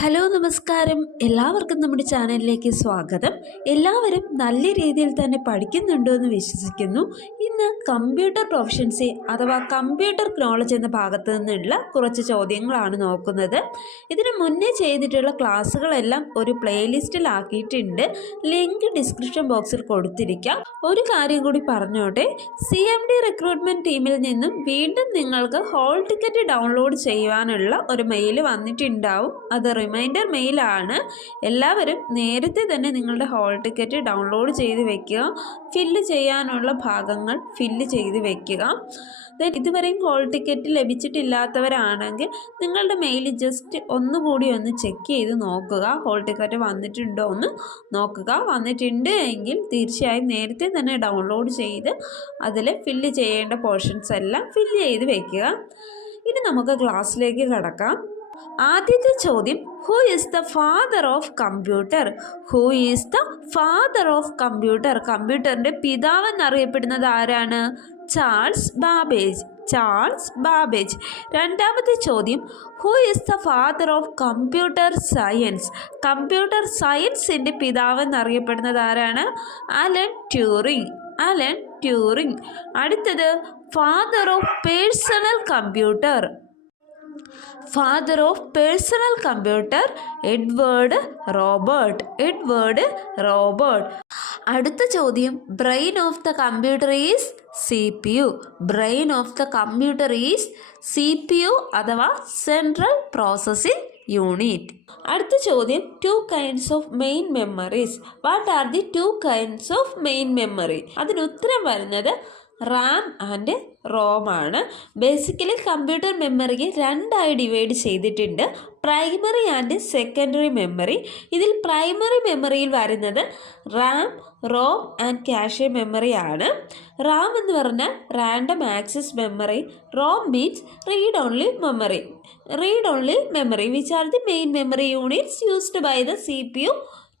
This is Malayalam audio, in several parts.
ഹലോ നമസ്കാരം, എല്ലാവർക്കും നമ്മുടെ ചാനലിലേക്ക് സ്വാഗതം. എല്ലാവരും നല്ല രീതിയിൽ തന്നെ പഠിക്കുന്നുണ്ടോ എന്ന് വിശ്വസിക്കുന്നു. ഇന്ന് കമ്പ്യൂട്ടർ പ്രൊഫഷൻസി അഥവാ കമ്പ്യൂട്ടർ നോളജ് എന്ന ഭാഗത്ത് നിന്നുള്ള കുറച്ച് ചോദ്യങ്ങളാണ് നോക്കുന്നത്. ഇതിന് മുന്നേ ചെയ്തിട്ടുള്ള ക്ലാസ്സുകളെല്ലാം ഒരു പ്ലേലിസ്റ്റിലാക്കിയിട്ടുണ്ട്. ലിങ്ക് ഡിസ്ക്രിപ്ഷൻ ബോക്സിൽ കൊടുത്തിരിക്കാം. ഒരു കാര്യം കൂടി പറഞ്ഞോട്ടെ, CMD റിക്രൂട്ട്മെൻറ്റ് ടീമിൽ നിന്നും വീണ്ടും നിങ്ങൾക്ക് ഹോൾ ടിക്കറ്റ് ഡൗൺലോഡ് ചെയ്യുവാനുള്ള ഒരു മെയിൽ വന്നിട്ടുണ്ടാവും. അത് റിമൈൻഡർ മെയിലാണ്. എല്ലാവരും നേരത്തെ തന്നെ നിങ്ങളുടെ ഹോൾ ടിക്കറ്റ് ഡൗൺലോഡ് ചെയ്ത് വെക്കുക. ഫില്ല് ചെയ്യാനുള്ള ഭാഗങ്ങൾ ഫില്ല് ചെയ്ത് വെക്കുക. ഇതുവരെയും ഹോൾ ടിക്കറ്റ് ലഭിച്ചിട്ടില്ലാത്തവരാണെങ്കിൽ നിങ്ങളുടെ മെയിൽ ജസ്റ്റ് ഒന്നുകൂടി ഒന്ന് ചെക്ക് ചെയ്ത് നോക്കുക. ഹോൾ ടിക്കറ്റ് വന്നിട്ടുണ്ടോ എന്ന് നോക്കുക. വന്നിട്ടുണ്ട് എങ്കിൽ തീർച്ചയായും നേരത്തെ തന്നെ ഡൗൺലോഡ് ചെയ്ത് അതിൽ ഫില്ല് ചെയ്യേണ്ട പോർഷൻസ് എല്ലാം ഫില്ല് ചെയ്ത് വെക്കുക. ഇനി നമുക്ക് ക്ലാസ്സിലേക്ക് കടക്കാം. ആദ്യത്തെ ചോദ്യം, who is the father of computer? Who is the father of computer? കമ്പ്യൂട്ടറിൻ്റെ പിതാവ് എന്നറിയപ്പെടുന്നത് ആരാണ്? Charles Babbage. Charles Babbage. രണ്ടാമത്തെ ചോദ്യം, who is the father of computer science? Computer സയൻസിൻ്റെ പിതാവ് എന്നറിയപ്പെടുന്നത് ആരാണ്? Alan Turing. Alan Turing. അടുത്തത്, father of personal computer. Father of personal computer Edward Robert. Edward Robert. അടുത്ത ചോദ്യം, brain of the computer is CPU. Brain of the computer is CPU അഥവാ സെൻട്രൽ പ്രോസസ്സിംഗ് യൂണിറ്റ്. അടുത്ത ചോദ്യം, two kinds of main memories. What are the two kinds of main memory? അതിന് ഉത്തരം വരുന്നത് റാം ആൻഡ് റോം ആണ്. ബേസിക്കലി കമ്പ്യൂട്ടർ മെമ്മറിക്ക് രണ്ടായി ഡിവൈഡ് ചെയ്തിട്ടുണ്ട്, പ്രൈമറി ആൻഡ് സെക്കൻഡറി മെമ്മറി. ഇതിൽ പ്രൈമറി മെമ്മറിയിൽ വരുന്നത് RAM, ROM and cache memory ആണ്. റാം എന്ന് പറഞ്ഞാൽ random access memory. ROM means read only memory. Read only memory which are the main memory units used by the CPU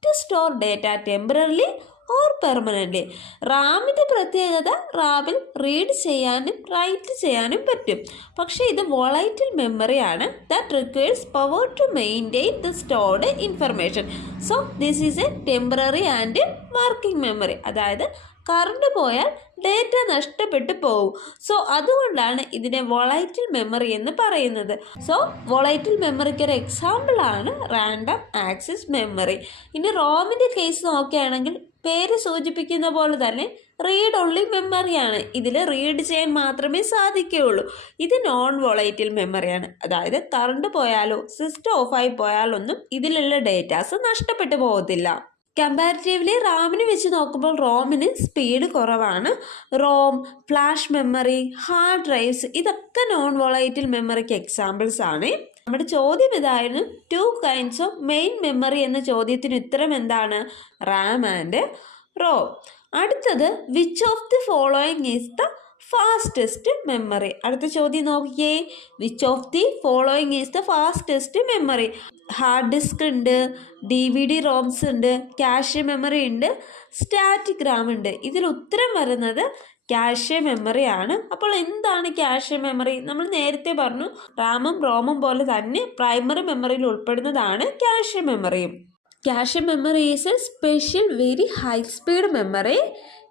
to store data temporarily or permanently. റാമിൻ്റെ പ്രത്യേകത, റാമിൽ റീഡ് ചെയ്യാനും റൈറ്റ് ചെയ്യാനും പറ്റും. പക്ഷേ ഇത് വോളൈറ്റിൽ മെമ്മറിയാണ്. That requires power to maintain the stored information. So this is a temporary and working memory. അതായത് കറണ്ട് പോയാൽ ഡേറ്റ നഷ്ടപ്പെട്ടു പോകും. സോ അതുകൊണ്ടാണ് ഇതിനെ വോളൈറ്റിൽ മെമ്മറി എന്ന് പറയുന്നത്. സോ വോളൈറ്റിൽ മെമ്മറിക്ക് ഒരു എക്സാമ്പിളാണ് റാൻഡം ആക്സസ് മെമ്മറി. ഇനി റോമിൻ്റെ കേസ് നോക്കുകയാണെങ്കിൽ പേര് സൂചിപ്പിക്കുന്ന പോലെ തന്നെ റീഡ് ഓൺലി മെമ്മറിയാണ്. ഇതിൽ റീഡ് ചെയ്യാൻ മാത്രമേ സാധിക്കുകയുള്ളൂ. ഇത് നോൺ വോളൈറ്റിൽ മെമ്മറിയാണ്. അതായത് കറണ്ട് പോയാലോ സിസ്റ്റം ഓഫായി പോയാലോ ഒന്നും ഇതിലുള്ള ഡേറ്റാസ് നഷ്ടപ്പെട്ടു പോകത്തില്ല. കമ്പാരിറ്റീവ്ലി റാമിന് വെച്ച് നോക്കുമ്പോൾ റോമിന് സ്പീഡ് കുറവാണ്. ROM, flash memory, hard drives ഇതൊക്കെ നോൺ വോളൈറ്റിൽ മെമ്മറിക്ക് എക്സാമ്പിൾസ് ആണ്. നമ്മുടെ ചോദ്യം ഇതായിരുന്നു, two kinds of main memory എന്ന ചോദ്യത്തിന് ഉത്തരം എന്താണ്? RAM and ROM. അടുത്തത്, which of the following is the fastest memory? അടുത്ത ചോദ്യം നോക്കിയേ, which of the following is the fastest memory? Hard disk ഉണ്ട്, DVD റോംസ് ഉണ്ട്, ക്യാഷെ മെമ്മറി ഉണ്ട്, സ്റ്റാറ്റിക് റാം ഉണ്ട്. ഇതിൽ ഉത്തരം വരുന്നത് ക്യാഷെ മെമ്മറി ആണ്. അപ്പോൾ എന്താണ് ക്യാഷെ മെമ്മറി? നമ്മൾ നേരത്തെ പറഞ്ഞു, റാമും റോമും പോലെ തന്നെ പ്രൈമറി മെമ്മറിയിൽ ഉൾപ്പെടുന്നതാണ് ക്യാഷെ മെമ്മറിയും. Cache memory is A special very high speed memory.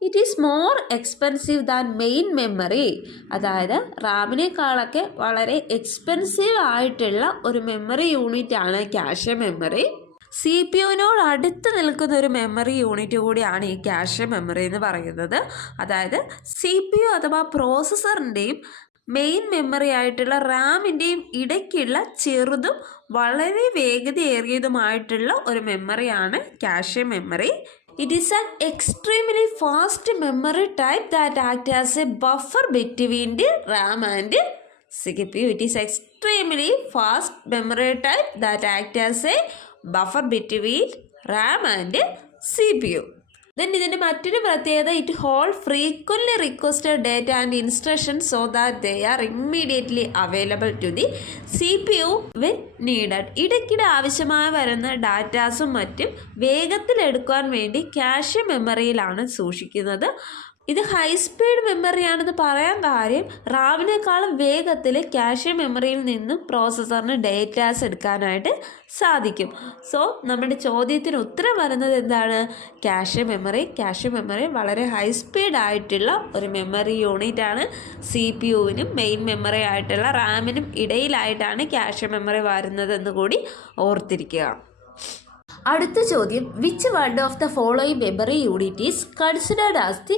It is more expensive than main memory. അതായത് റാമിനേക്കാളൊക്കെ വളരെ എക്സ്പെൻസീവ് ആയിട്ടുള്ള ഒരു മെമ്മറി യൂണിറ്റ് ആണ് ക്യാഷെ മെമ്മറി. CPUവിനോട് അടുത്ത് നിൽക്കുന്ന ഒരു മെമ്മറി യൂണിറ്റ് കൂടിയാണ് ഈ ക്യാഷെ മെമ്മറി എന്ന് പറയുന്നത്. അതായത് CPU അഥവാ പ്രോസസ്സറിൻ്റെയും മെയിൻ മെമ്മറി ആയിട്ടുള്ള റാമിൻ്റെയും ഇടയ്ക്കുള്ള ചെറുതും വളരെ വേഗതയേറിയതുമായിട്ടുള്ള ഒരു മെമ്മറിയാണ് cache memory. It is an extremely fast memory type that acts as a buffer between the RAM and CPU. It is extremely fast memory type that acts as a buffer between RAM and CPU. Then ഇതിൻ്റെ മറ്റൊരു പ്രത്യേകത, it hold frequently requested data and instructions so that they are immediately available to the CPU when needed. ഇടയ്ക്കിടെ ആവശ്യമായി വരുന്ന ഡാറ്റാസും മറ്റും വേഗത്തിലെടുക്കാൻ വേണ്ടി ക്യാഷെ മെമ്മറിയിലാണ് സൂക്ഷിക്കുന്നത്. ഇത് ഹൈ സ്പീഡ് മെമ്മറിയാണെന്ന് പറയാൻ കാര്യം റാമിനേക്കാളും വേഗത്തിൽ ക്യാഷെ മെമ്മറിയിൽ നിന്നും പ്രോസസ്സറിന് ഡേറ്റാസ് എടുക്കാനായിട്ട് സാധിക്കും. സോ നമ്മുടെ ചോദ്യത്തിന് ഉത്തരം വരുന്നത് എന്താണ്? ക്യാഷെ മെമ്മറി വളരെ ഹൈ സ്പീഡ് ആയിട്ടുള്ള ഒരു മെമ്മറി യൂണിറ്റ് ആണ്. CPU-വിനും മെയിൻ മെമ്മറി ആയിട്ടുള്ള റാമിനും ഇടയിലായിട്ടാണ് ക്യാഷെ മെമ്മറി വരുന്നതെന്ന് കൂടി ഓർത്തിരിക്കുക. അടുത്ത ചോദ്യം, which one of the following memory unit is considered as the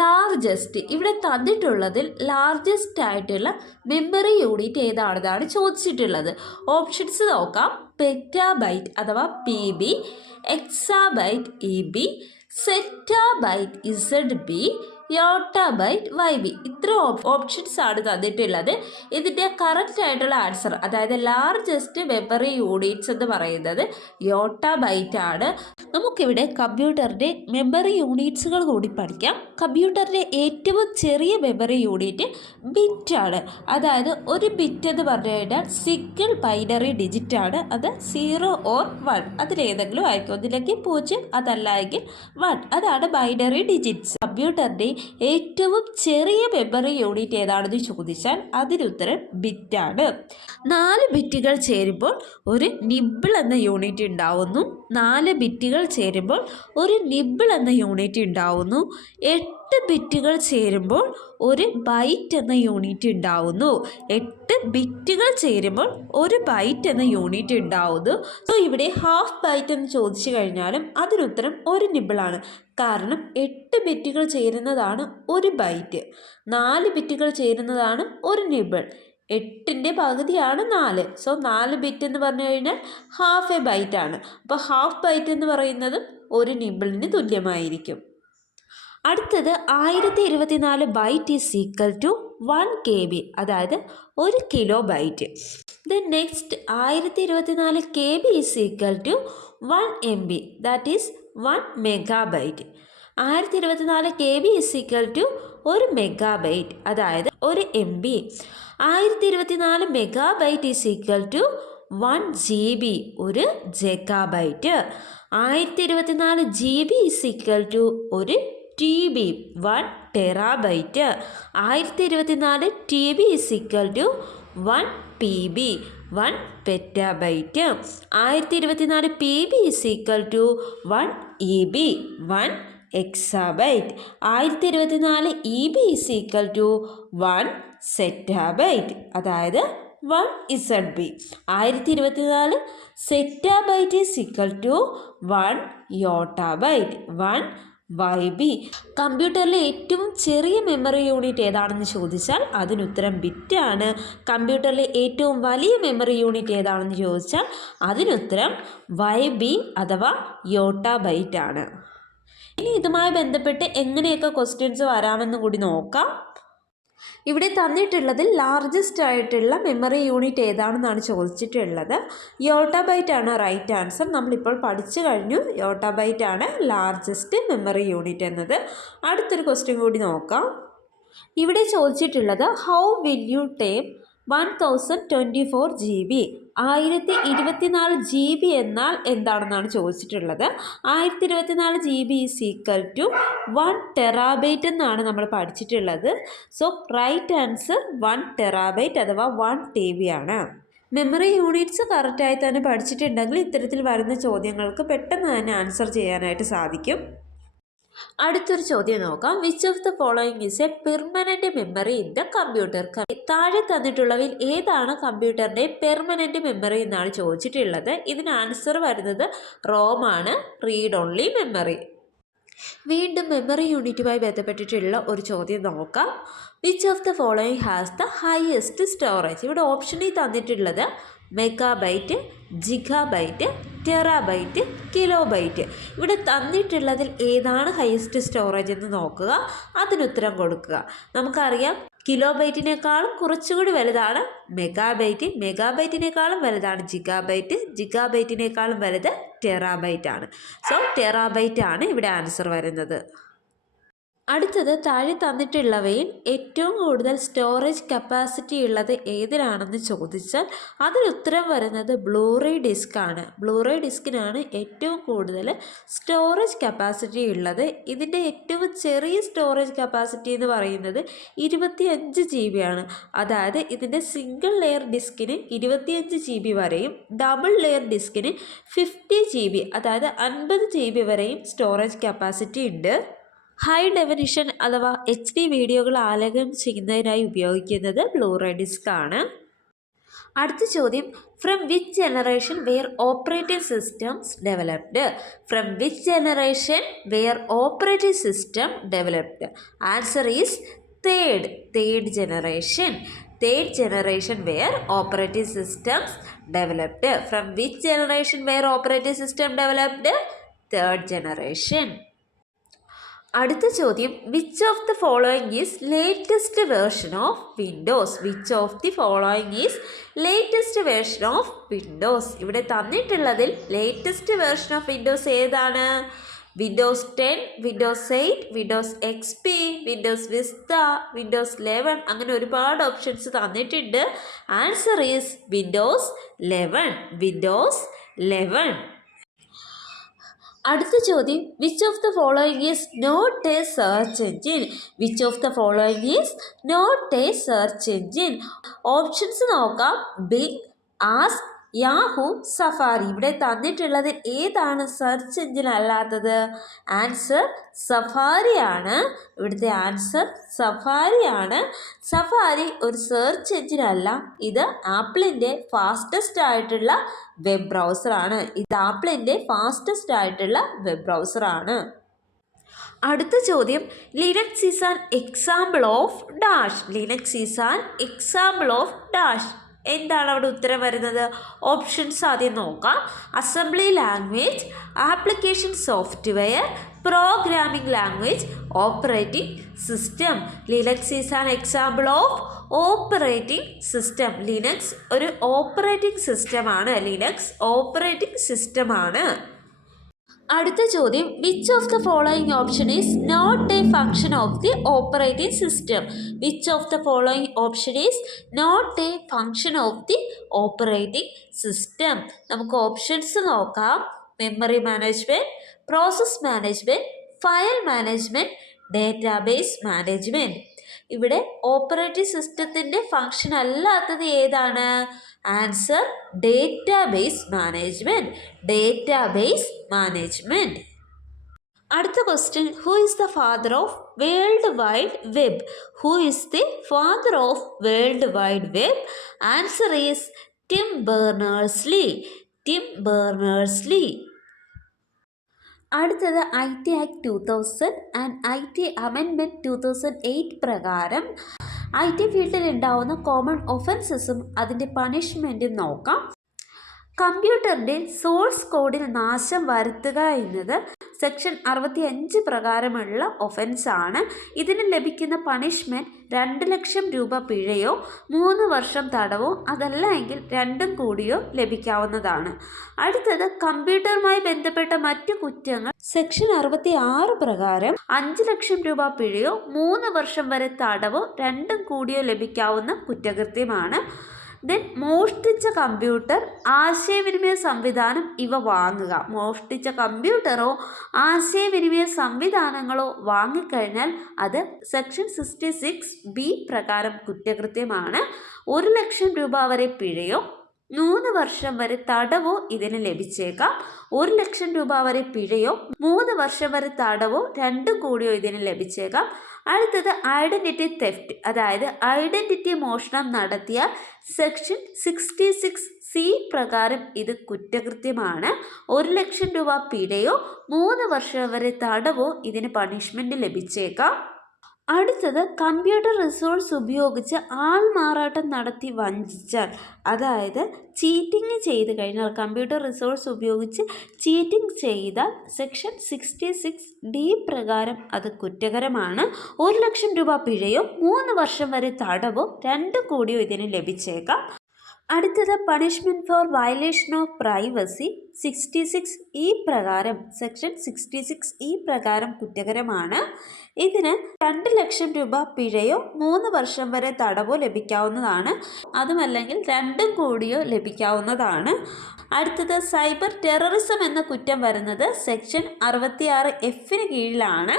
largest? ഇവിടെ തന്നിട്ടുള്ളതിൽ ലാർജസ്റ്റ് ആയിട്ടുള്ള മെമ്മറി യൂണിറ്റ് ഏതാണെന്നാണ് ചോദിച്ചിട്ടുള്ളത്. ഓപ്ഷൻസ് നോക്കാം. പെറ്റാബൈറ്റ് അഥവാ PB, exabyte EB, zettabyte ZB, yottabyte YB. ഇത്ര ഓപ്ഷൻസ് ആണ് തന്നിട്ടുള്ളത്. ഇതിൻ്റെ കറക്റ്റ് ആയിട്ടുള്ള ആൻസർ, അതായത് ലാർജസ്റ്റ് മെമ്മറി യൂണിറ്റ്സ് എന്ന് പറയുന്നത് യോട്ടാബൈറ്റ് ആണ്. നമുക്കിവിടെ കമ്പ്യൂട്ടറിൻ്റെ മെമ്മറി യൂണിറ്റ്സുകൾ കൂടി പഠിക്കാം. കമ്പ്യൂട്ടറിൻ്റെ ഏറ്റവും ചെറിയ മെമ്മറി യൂണിറ്റ് ബിറ്റാണ്. അതായത് ഒരു ബിറ്റ് എന്ന് പറഞ്ഞു കഴിഞ്ഞാൽ സിംഗിൾ ബൈനറി ഡിജിറ്റ് ആണ്. അത് 0 or 1, അതിലേതെങ്കിലും ആയിരിക്കും. ഒന്നില്ലെങ്കിൽ 0, അതല്ല എങ്കിൽ 1, അതാണ് ബൈനറി ഡിജിറ്റ്സ്. കമ്പ്യൂട്ടറിൻ്റെ ഏറ്റവും ചെറിയ മെമ്മറി യൂണിറ്റ് ഏതാണെന്ന് ചോദിച്ചാൽ അതിനുത്തരം ബിറ്റാണ്. 4 ബിറ്റുകൾ ചേരുമ്പോൾ ഒരു നിബിൾ എന്ന യൂണിറ്റ് ഉണ്ടാവുന്നു. 4 ബിറ്റുകൾ ചേരുമ്പോൾ ഒരു നിബിൾ എന്ന യൂണിറ്റ് ഉണ്ടാവുന്നു. 8 ബിറ്റുകൾ ചേരുമ്പോൾ ഒരു ബൈറ്റ് എന്ന യൂണിറ്റ് ഉണ്ടാവുന്നു. 8 ബിറ്റുകൾ ചേരുമ്പോൾ ഒരു ബൈറ്റ് എന്ന യൂണിറ്റ് ഉണ്ടാവുന്നു. സോ ഇവിടെ ഹാഫ് ബൈറ്റ് എന്ന് ചോദിച്ചു കഴിഞ്ഞാലും അതിനുത്തരം ഒരു നിബിളാണ്. കാരണം 8 ബിറ്റുകൾ ചേരുന്നതാണ് ഒരു ബൈറ്റ്, 4 ബിറ്റുകൾ ചേരുന്നതാണ് ഒരു നിബിൾ. 8ൻ്റെ പകുതിയാണ് 4. സോ 4 ബിറ്റ് എന്ന് പറഞ്ഞു കഴിഞ്ഞാൽ ഹാഫ് എ ബൈറ്റ് ആണ്. അപ്പോൾ ഹാഫ് ബൈറ്റ് എന്ന് പറയുന്നത് ഒരു നിബിളിന് തുല്യമായിരിക്കും. അടുത്തത് 1024 byte is equal to 1 KB, അതായത് 1 kilo byte. Then next 1024 KB is equal to 1 MB, that is 1 megabyte. 1024 KB is equal to 1 megabyte, അതായത് 1 MB. 1024 megabyte is equal to 1 GB, 1 gigabyte. 1024 GB is equal to 1 TB, 1 terabyte. 1024 TB is equal to 1 PB, 1 petabyte. 1024 PB is equal to 1 EB, 1 exabyte. 1024 EB is equal to 1 zettabyte, അതായത് 1 ZB. 1024 zettabyte is equal to 1 yottabyte, 1 YB. കമ്പ്യൂട്ടറിലെ ഏറ്റവും ചെറിയ മെമ്മറി യൂണിറ്റ് ഏതാണെന്ന് ചോദിച്ചാൽ അതിനുത്തരം ബിറ്റാണ്. കമ്പ്യൂട്ടറിലെ ഏറ്റവും വലിയ മെമ്മറി യൂണിറ്റ് ഏതാണെന്ന് ചോദിച്ചാൽ അതിനുത്തരം YB അഥവാ യോട്ടാബൈറ്റ് ആണ്. ഇനി ഇതുമായി ബന്ധപ്പെട്ട് എങ്ങനെയൊക്കെ ക്വസ്റ്റ്യൻസ് വരാമെന്ന് കൂടി നോക്കാം. ഇവിടെ തന്നിട്ടുള്ളതിൽ ലാർജസ്റ്റ് ആയിട്ടുള്ള മെമ്മറി യൂണിറ്റ് ഏതാണെന്നാണ് ചോദിച്ചിട്ടുള്ളത്. യോട്ടാബൈറ്റ് ആണ് റൈറ്റ് ആൻസർ. നമ്മളിപ്പോൾ പഠിച്ചു കഴിഞ്ഞു, യോട്ടാബൈറ്റ് ആണ് ലാർജസ്റ്റ് മെമ്മറി യൂണിറ്റ് എന്നത്. അടുത്തൊരു ക്വസ്റ്റ്യൻ കൂടി നോക്കാം. ഇവിടെ ചോദിച്ചിട്ടുള്ളത് how will you term 1024 GB? 1024 GB എന്നാൽ എന്താണെന്നാണ് ചോദിച്ചിട്ടുള്ളത്. 1024 GB is equal to 1 terabyte എന്നാണ് നമ്മൾ പഠിച്ചിട്ടുള്ളത്. സോ റൈറ്റ് ആൻസർ 1 ടെറാബൈറ്റ് അഥവാ 1 TB ആണ്. മെമ്മറി യൂണിറ്റ്സ് കറക്റ്റായി തന്നെ പഠിച്ചിട്ടുണ്ടെങ്കിൽ ഇത്തരത്തിൽ വരുന്ന ചോദ്യങ്ങൾക്ക് പെട്ടെന്ന് തന്നെ ആൻസർ ചെയ്യാനായിട്ട് സാധിക്കും. അടുത്തൊരു ചോദ്യം നോക്കാം. Which of the following is A permanent memory in the computer? താഴെ തന്നിട്ടുള്ളവയിൽ ഏതാണ് കമ്പ്യൂട്ടറിൻ്റെ പെർമനൻറ്റ് മെമ്മറി എന്നാണ് ചോദിച്ചിട്ടുള്ളത്. ഇതിന് ആൻസർ വരുന്നത് റോമാണ്, റീഡ് ഓൺലി മെമ്മറി. വീണ്ടും മെമ്മറി യൂണിറ്റുമായി ബന്ധപ്പെട്ടിട്ടുള്ള ഒരു ചോദ്യം നോക്കാം. Which of the following has the highest storage? ഇവിടെ ഓപ്ഷനിൽ തന്നിട്ടുള്ളത് മെഗാബൈറ്റ്, ജിഗാബൈറ്റ്, ടെറാബൈറ്റ്, കിലോബൈറ്റ്. ഇവിടെ തന്നിട്ടുള്ളതിൽ ഏതാണ് ഹയസ്റ്റ് സ്റ്റോറേജ് എന്ന് നോക്കുക, അതിനുത്തരം കൊടുക്കുക. നമുക്കറിയാം കിലോബൈറ്റിനേക്കാളും കുറച്ചുകൂടി വലുതാണ് മെഗാബൈറ്റ്, മെഗാബൈറ്റിനേക്കാളും വലുതാണ് ജിഗാബൈറ്റ്, ജിഗാബൈറ്റിനേക്കാളും വലുത് ടെറാബൈറ്റ് ആണ്. സോ ടെറാബൈറ്റ് ആണ് ഇവിടെ ആൻസർ വരുന്നത്. അടുത്തത് താഴെ തന്നിട്ടുള്ളവയിൽ ഏറ്റവും കൂടുതൽ സ്റ്റോറേജ് കപ്പാസിറ്റി ഉള്ളത് ഏതിലാണെന്ന് ചോദിച്ചാൽ അതിനുത്തരം വരുന്നത് ബ്ലൂറേ ഡിസ്ക് ആണ്. ബ്ലൂറേ ഡിസ്കിനാണ് ഏറ്റവും കൂടുതൽ സ്റ്റോറേജ് കപ്പാസിറ്റി ഉള്ളത്. ഇതിൻ്റെ ഏറ്റവും ചെറിയ സ്റ്റോറേജ് കപ്പാസിറ്റി എന്ന് പറയുന്നത് 25 GB ആണ്. അതായത് ഇതിൻ്റെ സിംഗിൾ ലെയർ ഡിസ്കിന് 25 GB വരെയും ഡബിൾ ലെയർ ഡിസ്കിന് 50 GB അതായത് 50 GB വരെയും സ്റ്റോറേജ് കപ്പാസിറ്റി ഉണ്ട്. ഹൈ ഡെഫിനിഷൻ അഥവാ HD വീഡിയോകൾ ആലേഖനം ചെയ്യുന്നതിനായി ഉപയോഗിക്കുന്നത് ബ്ലൂറേ ഡിസ്ക് ആണ്. അടുത്ത ചോദ്യം, from which generation were operating systems developed? From which generation were operating system developed? Answer is third generation. Third generation where operating systems developed. From which generation where operating system developed? Third generation. അടുത്ത ചോദ്യം, which of the following is latest version of Windows? Which of the following is latest version of Windows? ഇവിടെ തന്നിട്ടുള്ളതിൽ ലേറ്റസ്റ്റ് വേർഷൻ ഓഫ് വിൻഡോസ് ഏതാണ്? Windows 10, Windows 8, Windows XP, Windows Vista, Windows 11 അങ്ങനെ ഒരുപാട് ഓപ്ഷൻസ് തന്നിട്ടുണ്ട്. Answer is Windows 11. വിൻഡോസ് 11. അടുത്ത ചോദ്യം, which of the following is not a search engine? Which of the following is not a search engine? Options നോക്കാം. Bing, Ask, Yahoo, Safari. ഇവിടെ തന്നിട്ടുള്ളത് ഏതാണ് സെർച്ച് എൻജിൻ അല്ലാത്തത്? ആൻസർ സഫാരിയാണ്. ഇവിടുത്തെ ആൻസർ സഫാരിയാണ്. സഫാരി ഒരു സെർച്ച് എൻജിൻ അല്ല. ഇത് ആപ്പിളിൻ്റെ ഫാസ്റ്റസ്റ്റ് ആയിട്ടുള്ള വെബ് ബ്രൗസറാണ്. വെബ് ബ്രൗസറാണ്. അടുത്ത ചോദ്യം, Linux is an example of dash? Linux is an example of dash? എന്താണ് അവിടെ ഉത്തരം വരുന്നത്? ഓപ്ഷൻസ് ആദ്യം നോക്കാം. Assembly language, application software, programming language, operating system. Linux is an example of operating system. Linux ഒരു ഓപ്പറേറ്റിംഗ് സിസ്റ്റമാണ്. അടുത്ത ചോദ്യം, which of the following option is not a function of the operating system? Which of the following option is not a function of the operating system? നമുക്ക് ഓപ്ഷൻസ് നോക്കാം. Memory management, process management, file management, database management. ഇവിടെ ഓപ്പറേറ്റിംഗ് സിസ്റ്റത്തിൻ്റെ ഫങ്ഷൻ അല്ലാത്തത് ഏതാണ്? Answer database management. അടുത്ത question, who is the father of world wide web? Who is the father of world wide web? Answer is Tim Berners Lee. അടുത്തത് IT act 2000 and IT amendment 2008 പ്രകാരം IT ഫീൽഡിൽ ഉണ്ടാവുന്ന കോമൺ ഒഫൻസസും അതിൻ്റെ പണിഷ്മെൻറ്റും നോക്കാം. കമ്പ്യൂട്ടറിൻ്റെ സോഴ്സ് കോഡിൽ നാശം വരുത്തുക എന്നത് സെക്ഷൻ 65 പ്രകാരമുള്ള ഒഫൻസാണ്. ഇതിന് ലഭിക്കുന്ന പണിഷ്മെൻറ്റ് 2 ലക്ഷം രൂപ പിഴയോ 3 വർഷം തടവോ അതല്ല എങ്കിൽ രണ്ടും കൂടിയോ ലഭിക്കാവുന്നതാണ്. അടുത്തത് കമ്പ്യൂട്ടറുമായി ബന്ധപ്പെട്ട മറ്റു കുറ്റങ്ങൾ സെക്ഷൻ 66 പ്രകാരം 5 ലക്ഷം രൂപ പിഴയോ 3 വർഷം വരെ തടവോ രണ്ടും കൂടിയോ ലഭിക്കാവുന്ന കുറ്റകൃത്യമാണ്. ദെൻ മോഷ്ടിച്ച കമ്പ്യൂട്ടർ, ആശയവിനിമയ സംവിധാനം ഇവ വാങ്ങുക. മോഷ്ടിച്ച കമ്പ്യൂട്ടറോ ആശയവിനിമയ സംവിധാനങ്ങളോ വാങ്ങിക്കഴിഞ്ഞാൽ അത് സെക്ഷൻ 66B പ്രകാരം കുറ്റകൃത്യമാണ്. 1 ലക്ഷം രൂപ വരെ പിഴയോ 3 വർഷം വരെ തടവോ ഇതിന് ലഭിച്ചേക്കാം. 1 ലക്ഷം രൂപ വരെ പിഴയോ 3 വർഷം വരെ തടവോ രണ്ടും കൂടിയോ ഇതിന് ലഭിച്ചേക്കാം. അടുത്തത് ഐഡൻറ്റിറ്റി തെഫ്റ്റ്, അതായത് ഐഡൻറ്റിറ്റി മോഷണം നടത്തിയ സെക്ഷൻ 66C പ്രകാരം ഇത് കുറ്റകൃത്യമാണ്. 1 ലക്ഷം രൂപ പിഴയോ 3 വർഷം വരെ തടവോ ഇതിന് പണിഷ്മെൻറ്റ് ലഭിച്ചേക്കാം. അടുത്തത് കമ്പ്യൂട്ടർ റിസോഴ്സ് ഉപയോഗിച്ച് ആൾമാറാട്ടം നടത്തി വഞ്ചിച്ചാൽ, അതായത് ചീറ്റിംഗ് ചെയ്ത് കഴിഞ്ഞാൽ, കമ്പ്യൂട്ടർ റിസോഴ്സ് ഉപയോഗിച്ച് ചീറ്റിംഗ് ചെയ്താൽ സെക്ഷൻ 66D പ്രകാരം അത് കുറ്റകരമാണ്. 1 ലക്ഷം രൂപ പിഴയോ 3 വർഷം വരെ തടവോ രണ്ടും കൂടിയോ ഇതിന് ലഭിച്ചേക്കാം. അടുത്തത് punishment four violation of privacy 66E പ്രകാരം, സെക്ഷൻ 66E പ്രകാരം കുറ്റകരമാണ്. ഇതിന് 2 ലക്ഷം രൂപ പിഴയോ 3 വർഷം വരെ തടവോ ലഭിക്കാവുന്നതാണ്. അതുമല്ലെങ്കിൽ രണ്ടും കൂടിയോ ലഭിക്കാവുന്നതാണ്. അടുത്തത് സൈബർ ടെററിസം എന്ന കുറ്റം വരുന്നത് സെക്ഷൻ 66Fന് കീഴിലാണ്.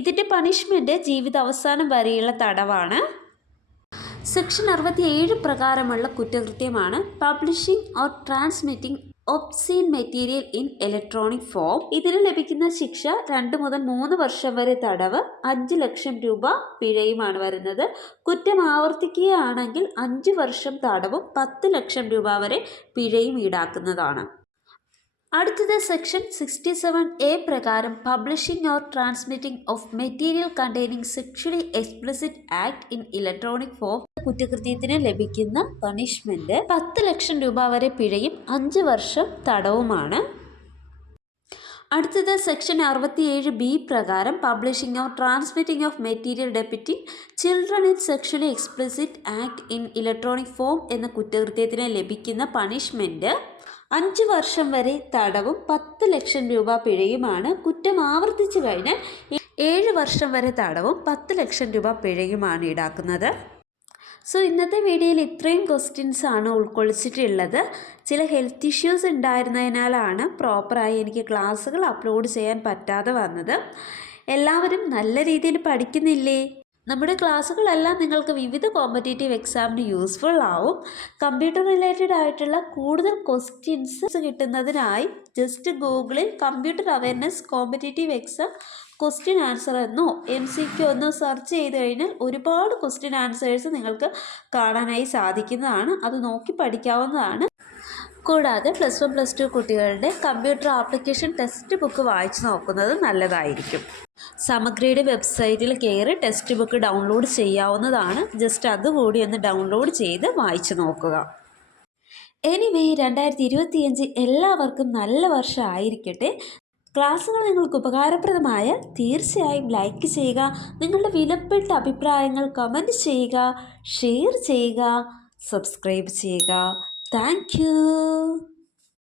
ഇതിൻ്റെ പണിഷ്മെൻറ്റ് ജീവിതാവസാനം വരെയുള്ള തടവാണ്. സെക്ഷൻ 67 പ്രകാരമുള്ള കുറ്റകൃത്യമാണ് publishing or transmitting obscene material in electronic form. ഇതിന് ലഭിക്കുന്ന ശിക്ഷ 2 മുതൽ 3 വർഷം വരെ തടവ്, 5 ലക്ഷം രൂപ പിഴയുമാണ് വരുന്നത്. കുറ്റം ആവർത്തിക്കുകയാണെങ്കിൽ 5 വർഷം തടവും 10 ലക്ഷം രൂപ വരെ പിഴയും ഈടാക്കുന്നതാണ്. അടുത്തത് സെക്ഷൻ 67A പ്രകാരം publishing or transmitting of material containing sexually explicit act in electronic form കുറ്റകൃത്യത്തിന് ലഭിക്കുന്ന പണിഷ്മെൻറ്റ് 10 ലക്ഷം രൂപ വരെ പിഴയും 5 വർഷം തടവുമാണ്. അടുത്തത് സെക്ഷൻ 67B പ്രകാരം publishing or transmitting of material depicting children in sexually explicit act in electronic form എന്ന കുറ്റകൃത്യത്തിന് ലഭിക്കുന്ന പണിഷ്മെൻറ്റ് 5 വർഷം വരെ തടവും 10 ലക്ഷം രൂപ പിഴയുമാണ്. കുറ്റം ആവർത്തിച്ചു കഴിഞ്ഞാൽ 7 വർഷം വരെ തടവും 10 ലക്ഷം രൂപ പിഴയുമാണ് ഈടാക്കുന്നത്. സോ ഇന്നത്തെ വീഡിയോയിൽ ഇത്രയും ക്വസ്റ്റ്യൻസ് ആണ് ഉൾക്കൊള്ളിച്ചിട്ടുള്ളത്. ചില ഹെൽത്ത് ഇഷ്യൂസ് ഉണ്ടായിരുന്നതിനാലാണ് പ്രോപ്പറായി എനിക്ക് ക്ലാസ്സുകൾ അപ്ലോഡ് ചെയ്യാൻ പറ്റാതെ വന്നത്. എല്ലാവരും നല്ല രീതിയിൽ പഠിക്കുന്നില്ലേ? നമ്മുടെ ക്ലാസ്സുകളെല്ലാം നിങ്ങൾക്ക് വിവിധ കോമ്പറ്റേറ്റീവ് എക്സാമിന് യൂസ്ഫുൾ ആവും. കമ്പ്യൂട്ടർ റിലേറ്റഡ് ആയിട്ടുള്ള കൂടുതൽ ക്വസ്റ്റ്യൻസ് കിട്ടുന്നതിനായി ജസ്റ്റ് ഗൂഗിളിൽ computer awareness competitive exam question answer എന്നോ MCQ എന്നോ സെർച്ച് ചെയ്ത് കഴിഞ്ഞാൽ ഒരുപാട് ക്വസ്റ്റ്യൻ ആൻസേഴ്സ് നിങ്ങൾക്ക് കാണാനായി സാധിക്കുന്നതാണ്. അത് നോക്കി പഠിക്കാവുന്നതാണ്. കൂടാതെ +1 +2 കുട്ടികളുടെ കമ്പ്യൂട്ടർ ആപ്ലിക്കേഷൻ ടെക്സ്റ്റ് ബുക്ക് വായിച്ചു നോക്കുന്നത് നല്ലതായിരിക്കും. സമഗ്രയുടെ വെബ്സൈറ്റിൽ കയറി ടെക്സ്റ്റ് ബുക്ക് ഡൗൺലോഡ് ചെയ്യാവുന്നതാണ്. ജസ്റ്റ് അതുകൂടി ഒന്ന് ഡൗൺലോഡ് ചെയ്ത് വായിച്ചു നോക്കുക. എനിവേ 2025 എല്ലാവർക്കും നല്ല വർഷം ആയിരിക്കട്ടെ. ക്ലാസ്സുകൾ നിങ്ങൾക്ക് ഉപകാരപ്രദമായ തീർച്ചയായും ലൈക്ക് ചെയ്യുക. നിങ്ങളുടെ വിലപ്പെട്ട അഭിപ്രായങ്ങൾ കമൻറ്റ് ചെയ്യുക, ഷെയർ ചെയ്യുക, സബ്സ്ക്രൈബ് ചെയ്യുക. Thank you.